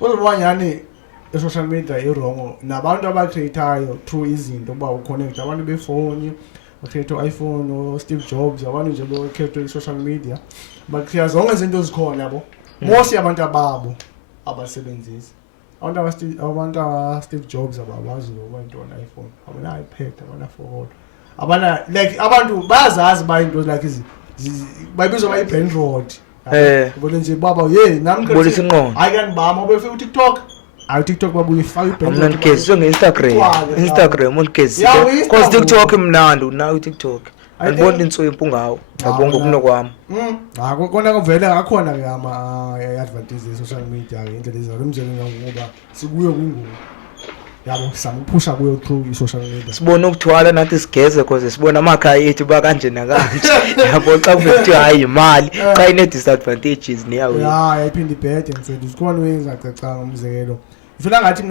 uzibona yani social media irongo nabantu abacreatayo through izinto ba uconnect abantu befoni bakhethe iPhone o Steve Jobs abantu nje bakhethe social media bakhiya zonke izinto ezikhona yabo most yabantu ababo abasebenzisi abantu Steve Jobs ababazi abantu on iPhone abana iPad abana phone abana like abantu bazazi ba into like izi bayibizwa bayi brain rot ubona nje baba nami bolisa inqondo ayikanibama ubefika uTikTok TikTok babuye faka ibhenge ngigezwe nge-Instagram ungigezwe cause TikTok imnandi unayo TikTok andibona inswempu ngawo ngabonga okuno kwami kona kuvele ngakhona ke ama-advantages social media ke indlela ezalo umzekelo ngoba sikuyo kungubo yabo samuphusha kuyo through i-social media sibona ukuthwala nathi sigeze cause sibona amakhaya ethu bakanje nakanje yabo xa kuthi hayi imali xa ine-disadvantages neyawo iphinde ibhede ngisethi sikhona wenzaqaca umzekelo ufela ngathi